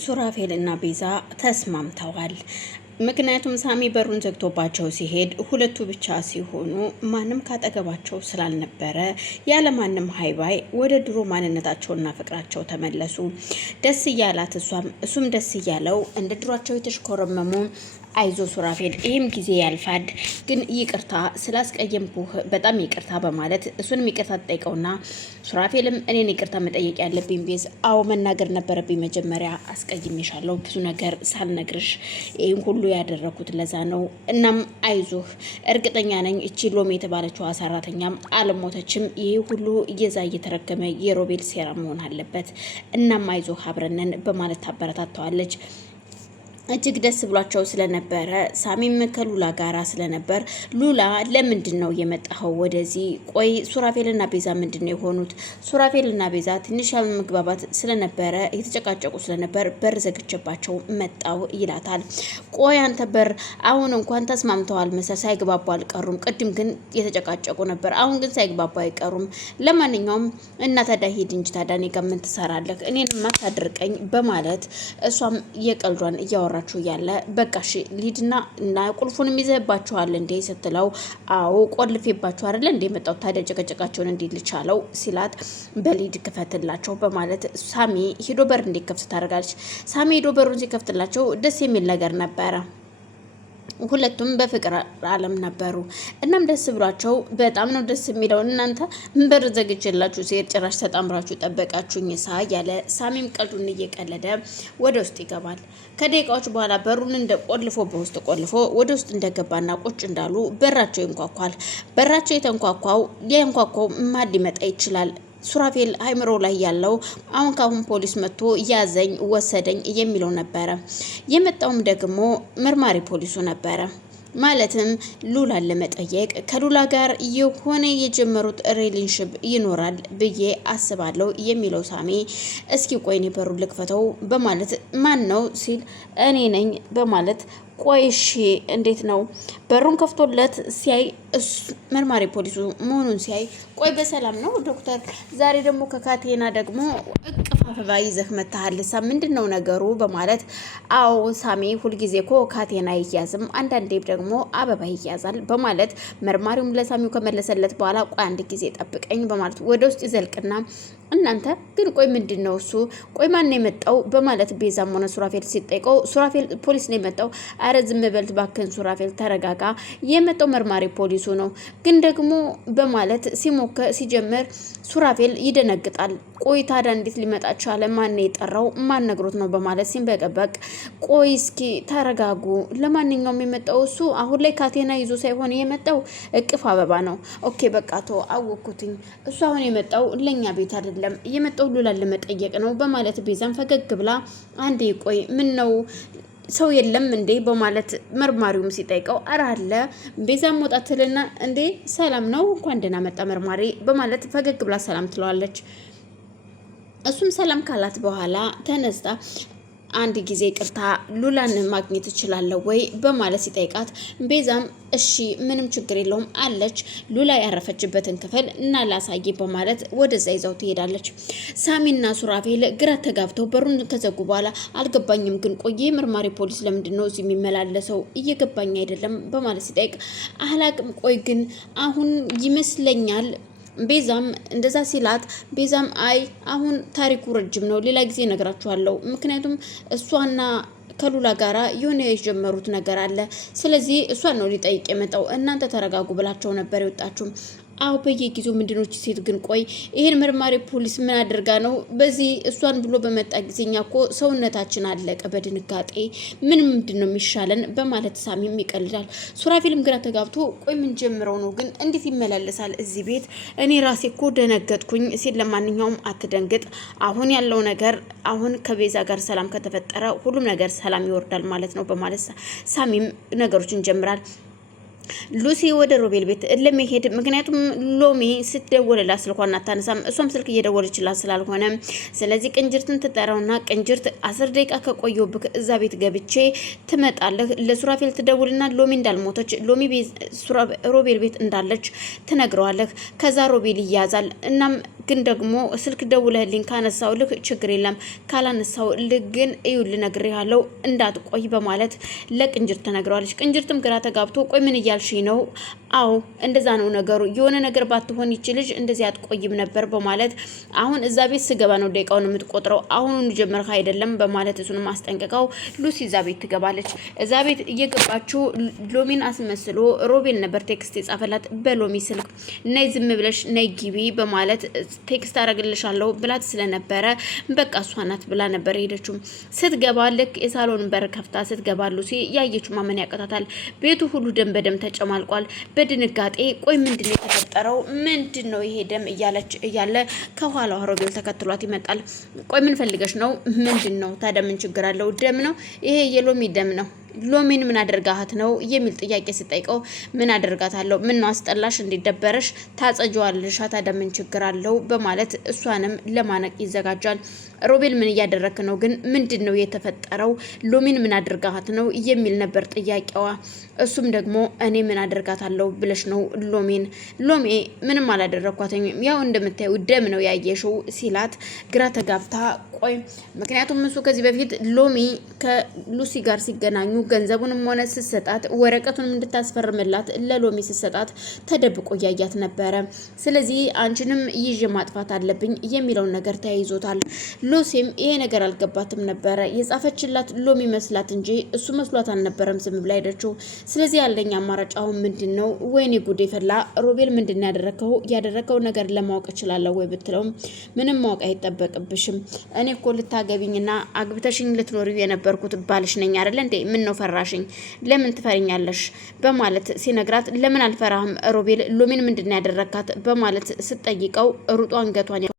ሱራፌልና ቤዛ ተስማምተዋል። ምክንያቱም ሳሚ በሩን ዘግቶባቸው ሲሄድ ሁለቱ ብቻ ሲሆኑ ማንም ካጠገባቸው ስላልነበረ ያለማንም ሃይባይ ወደ ድሮ ማንነታቸውና ፍቅራቸው ተመለሱ። ደስ እያላት እሱም ደስ እያለው እንደ ድሯቸው የተሽኮረመሙ አይዞ ሱራፌል ይህም ጊዜ ያልፋል፣ ግን ይቅርታ ስላስቀየምኩህ በጣም ይቅርታ በማለት እሱንም ይቅርታ ተጠይቀውና ሱራፌልም እኔን ይቅርታ መጠየቅ ያለብኝ ቤዝ፣ አዎ መናገር ነበረብኝ መጀመሪያ አስቀይሜሻለሁ፣ ብዙ ነገር ሳልነግርሽ ይህን ሁሉ ያደረኩት ለዛ ነው። እናም አይዞህ እርግጠኛ ነኝ እቺ ሎሚ የተባለችው ሰራተኛም አልሞተችም፣ ይህ ሁሉ እየዛ እየተረገመ የሮቤል ሴራ መሆን አለበት። እናም አይዞህ አብረነን በማለት ታበረታተዋለች። እጅግ ደስ ብሏቸው ስለነበረ ሳሚም ከሉላ ጋራ ስለነበር ሉላ ለምንድን ነው የመጣኸው ወደዚህ? ቆይ ሱራፌልና ቤዛ ምንድን ነው የሆኑት? ሱራፌልና ቤዛ ትንሽ ያለመግባባት ስለነበረ የተጨቃጨቁ ስለነበር በር ዘግቼባቸው መጣው ይላታል። ቆይ አንተ በር አሁን እንኳን ተስማምተዋል መሰል ሳይግባቡ አልቀሩም። ቅድም ግን የተጨቃጨቁ ነበር፣ አሁን ግን ሳይግባቡ አይቀሩም። ለማንኛውም እና ታዲያ ሂድ እንጂ ታዲያ እኔ ጋር ምን ትሰራለህ? እኔን ማታድርቀኝ በማለት እሷም የቀልዷን እያወራ ራችሁ ያለ በቃሽ ሊድና እና ቁልፉንም ይዘባችኋል እንዴ ስትለው፣ አዎ ቆልፌባችሁ አይደል እንዴ መጣው ታዲያ ጨቀጨቃቸውን እንዴ ልቻለው ሲላት፣ በሊድ ክፈትላቸው በማለት ሳሚ ሄዶ በር እንዲከፍት ታደርጋለች። ሳሚ ሄዶ በሩን ሲከፍትላቸው ደስ የሚል ነገር ነበረ። ሁለቱም በፍቅር ዓለም ነበሩ። እናም ደስ ብሏቸው በጣም ነው ደስ የሚለው። እናንተ በር ዘግቼላችሁ ሲሄድ ጭራሽ ተጣምራችሁ ጠበቃችሁኝ ያለ ሳሚም ቀልዱን እየቀለደ ወደ ውስጥ ይገባል። ከደቂቃዎች በኋላ በሩን እንደ ቆልፎ በውስጥ ቆልፎ ወደ ውስጥ እንደገባና ቁጭ እንዳሉ በራቸው ይንኳኳል። በራቸው የንኳኳው ማን ሊመጣ ይችላል? ሱራፌል አይምሮ ላይ ያለው አሁን ካሁን ፖሊስ መጥቶ ያዘኝ ወሰደኝ የሚለው ነበረ። የመጣውም ደግሞ መርማሪ ፖሊሱ ነበረ። ማለትም ሉላን ለመጠየቅ ከሉላ ጋር የሆነ የጀመሩት ሪሌሽንሺፕ ይኖራል ብዬ አስባለሁ የሚለው ሳሚ፣ እስኪ ቆይኔ በሩን ልክፈተው በማለት ማን ነው ሲል እኔ ነኝ በማለት ቆይሽ እንዴት ነው በሩን ከፍቶለት ሲያይ መርማሪ ፖሊሱ መሆኑን ሲያይ፣ ቆይ በሰላም ነው ዶክተር? ዛሬ ደግሞ ከካቴና ደግሞ እቅፍ አበባ ይዘህ መታሃልሳ ምንድነው ነገሩ? በማለት አዎ ሳሚ ሁልጊዜ እኮ ካቴና ይያዝም አንዳንዴ ደግሞ አበባ ይያዛል በማለት መርማሪውም ለሳሚው ከመለሰለት በኋላ ቆይ አንድ ጊዜ ጠብቀኝ በማለት ወደ ውስጥ ይዘልቅና እናንተ ግን ቆይ ምንድነው እሱ? ቆይ ማን ነው የመጣው? በማለት ቤዛም ሆነ ሱራፌል ሲጠይቀው ሱራፌል ፖሊስ ነው የመጣው። አረ ዝም በል እባክህን ሱራፌል ተረጋጋ፣ የመጣው መርማሪ ፖሊሱ ነው ግን ደግሞ በማለት ሲጀምር ሱራፌል ይደነግጣል። ቆይ ታዲያ እንዴት ሊመጣ ቻለ? ማን የጠራው? ማን ነግሮት ነው? በማለት ሲንበቀበቅ ቆይ እስኪ ተረጋጉ፣ ለማንኛውም የመጣው እሱ አሁን ላይ ካቴና ይዞ ሳይሆን የመጣው እቅፍ አበባ ነው። ኦኬ በቃ ተው አወኩትኝ፣ እሱ አሁን የመጣው ለኛ ቤት አይደለም የመጣው ሉላን ለመጠየቅ ነው በማለት ቤዛም ፈገግ ብላ አንዴ ቆይ ምን ነው ሰው የለም እንዴ በማለት መርማሪውም ሲጠይቀው አረ አለ። ቤዛም ወጣትልና እንዴ ሰላም ነው እንኳን ደህና መጣ መርማሪ በማለት ፈገግ ብላ ሰላም ትለዋለች። እሱም ሰላም ካላት በኋላ ተነስታ አንድ ጊዜ ቅርታ ሉላን ማግኘት እችላለሁ ወይ በማለት ሲጠይቃት፣ ቤዛም እሺ ምንም ችግር የለውም አለች። ሉላ ያረፈችበትን ክፍል እና ላሳይ በማለት ወደዛ ይዛው ትሄዳለች። ሳሚና ሱራፌል ግራ ተጋብተው በሩን ከዘጉ በኋላ አልገባኝም ግን ቆየ መርማሪ ፖሊስ ለምንድን ነው እዚህ የሚመላለሰው? እየገባኝ አይደለም በማለት ሲጠይቅ አላቅም፣ ቆይ ግን አሁን ይመስለኛል ቤዛም እንደዛ ሲላት፣ ቤዛም አይ አሁን ታሪኩ ረጅም ነው ሌላ ጊዜ እነግራችኋለሁ፣ ምክንያቱም እሷና ከሉላ ጋራ የሆነ የጀመሩት ነገር አለ፣ ስለዚህ እሷን ነው ሊጠይቅ የመጣው፣ እናንተ ተረጋጉ ብላቸው ነበር የወጣችሁ። አው በየጊዜው ምንድነው ሴት ግን ቆይ ይሄን መርማሪ ፖሊስ ምን አድርጋ ነው በዚህ እሷን ብሎ በመጣ ጊዜኛ እኮ ሰውነታችን አለቀ በድንጋጤ ምንድነው የሚሻለን በማለት ሳሚም ይቀልዳል። ሱራፌልም ግራ ተጋብቶ ቆይ ምን ጀምረው ነው ግን እንዴት ይመላለሳል እዚህ ቤት? እኔ ራሴ እኮ ደነገጥኩኝ ሲል፣ ለማንኛውም አትደንግጥ፣ አሁን ያለው ነገር አሁን ከቤዛ ጋር ሰላም ከተፈጠረ ሁሉም ነገር ሰላም ይወርዳል ማለት ነው በማለት ሳሚም ነገሮችን ጀምራል። ሉሲ ወደ ሮቤል ቤት ለመሄድ ምክንያቱም ሎሚ ስትደውልላት ስልኳን አታነሳም፣ እሷም ስልክ እየደወለችላት ስላልሆነ ስለዚህ ቅንጅርትን ትጠራውና ቅንጅርት 10 ደቂቃ ከቆየሁብህ እዛ ቤት ገብቼ ትመጣለህ፣ ለሱራፌል ትደውልና ሎሚ እንዳልሞተች ሎሚ ሮቤል ቤት እንዳለች ትነግረዋለህ። ከዛ ሮቤል ይያዛል። እናም ግን ደግሞ ስልክ ደውለህልኝ ካነሳው ልክ ችግር የለም ካላነሳው ልክ ግን እዩልህ ነግሬሃለሁ እንዳትቆይ በማለት ለቅንጅርት ትነግረዋለች። ቅንጅርትም ግራ ተጋብቶ ቆይ ምን እያልሽ ነው? አዎ እንደዛ ነው ነገሩ፣ የሆነ ነገር ባትሆን ይች ልጅ እንደዚህ አትቆይም ነበር በማለት አሁን እዛ ቤት ስገባ ነው ደቂቃውን የምትቆጥረው አሁኑን ጀመርህ አይደለም በማለት እሱንም አስጠንቅቀው ሉሲ እዛ ቤት ትገባለች። እዛ ቤት እየገባችው ሎሚን አስመስሎ ሮቤል ነበር ቴክስት የጻፈላት በሎሚ ስልክ ነይ ዝም ብለሽ ነይ ግቢ በማለት ቴክስት አረግልሻለሁ ብላት ስለነበረ በቃ እሷ ናት ብላ ነበር ሄደችው። ስትገባ ልክ የሳሎን በር ከፍታ ስትገባ ሉሲ ያየችው ማመን ያቀታታል። ቤቱ ሁሉ ደም በደም ተጨማልቋል። በድንጋጤ ቆይ ምንድነው የተፈጠረው? ምንድነው ይሄ ደም እያለች እያለ ከኋላዋ ሮቤል ተከትሏት ይመጣል። ቆይ ምን ፈልገሽ ነው? ምንድነው ታዲያ ምን ችግር አለው? ደም ነው ይሄ የሎሚ ደም ነው። ሎሚን ምን አደርጋት ነው የሚል ጥያቄ ስጠይቀው ምን አደርጋታለሁ? ምን ነው አስጠላሽ? እንዲደበረሽ ታጸጀዋለሽ? ታዲያ ምን ችግር አለው? በማለት እሷንም ለማነቅ ይዘጋጃል። ሮቤል ምን እያደረክ ነው ግን? ምንድነው የተፈጠረው? ሎሚን ምን አደርጋት ነው የሚል ነበር ጥያቄዋ። እሱም ደግሞ እኔ ምን አደርጋታለሁ ብለሽ ነው ሎሚ ምንም አላደረኳትም፣ ያው እንደምታዩ ደም ነው ያየሽው ሲላት ግራ ተጋብታ ቆይ ምክንያቱም እሱ ከዚህ በፊት ሎሚ ከሉሲ ጋር ሲገናኙ ገንዘቡንም ሆነ ስሰጣት ወረቀቱንም እንድታስፈርምላት ለሎሚ ስሰጣት ተደብቆ እያያት ነበረ። ስለዚህ አንቺንም ይዤ ማጥፋት አለብኝ የሚለውን ነገር ተያይዞታል። ሉሲም ይሄ ነገር አልገባትም ነበረ። የጻፈችላት ሎሚ መስላት እንጂ እሱ መስሏት አልነበረም ዝም ብላ ሄደችው። ስለዚህ ያለኝ አማራጭ አሁን ምንድነው? ወይኔ ጉዴ ፈላ። ሮቤል ምንድነው ያደረከው ነገር ለማወቅ እችላለሁ ወይ ብትለውም ምንም ማወቅ አይጠበቅብሽም። እኔ እኮ ልታገቢኝና አግብተሽኝ ልትኖሪ የነበርኩት ባልሽ ነኝ አይደል እንዴ? ምን ነው ፈራሽኝ? ለምን ትፈሪኛለሽ? በማለት ሲነግራት ለምን አልፈራህም ሮቤል ሎሚን ምንድነው ያደረካት? በማለት ስትጠይቀው ሩጦ አንገቷን